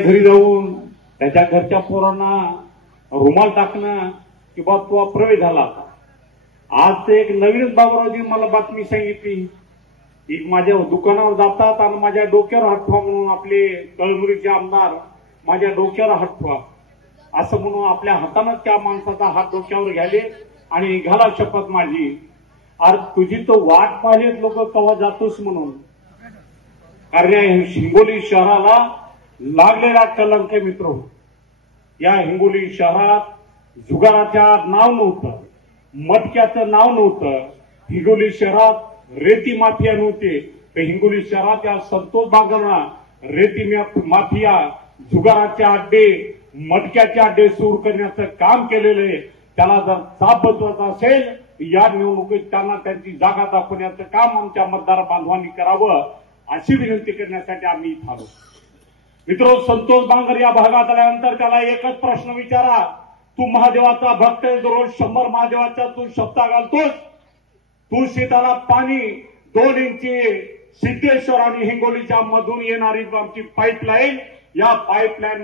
घरी जाऊन त्याच्या घरच्या पोरांना रुमाल टाकणं की बा तो प्रवेश झाला आता. आज ते एक नवीनच बाबूरावजी मला बातमी सांगितली की माझ्या दुकानावर जातात आणि माझ्या डोक्यावर हात ठेवा म्हणून आपले कळमुरीचे आमदार माझ्या डोक्यावर हात ठेवा असं म्हणून आपल्या हातानं त्या माणसाचा हात डोक्यावर घ्याले आणि घाला शपथ माझी. अरे तुझी तो वाट पाहिजेत लोक कवा जातोस म्हणून. कारण या हिंगोली शहराला लागलेला कलंक मित्र. या हिंगोली शहरात जुगाराच्या नाव नव्हतं, मटक्याचं नाव नव्हतं, हिंगोली शहरात रेती माफिया नव्हते. तर हिंगोली शहरात या संतोष बागलना रेती माफिया, जुगाराचे अड्डे, मटक्याचे अड्डे सुरू करण्याचं काम केलेलं आहे. त्याला जर चाप बसवायचा असेल या निवडणुकीत त्यांना त्यांची जागा दाखवण्याचं काम आमच्या मतदार बांधवांनी करावं अशी विनंती करण्यासाठी आम्ही इथं आलो. मित्र, संतोष बांगर या भागात आल्यानंतर त्याला एकच प्रश्न विचारा. तू महादेवाचा भक्त आहेस, रोज 100 महादेवाच्या तू शब्दा घालतोस. तू शेताला पाणी 2 इंची सिद्धेश्वर आणि हिंगोलीच्या मधून येणारी आमची पाईपलाईन, या पाईपलाईन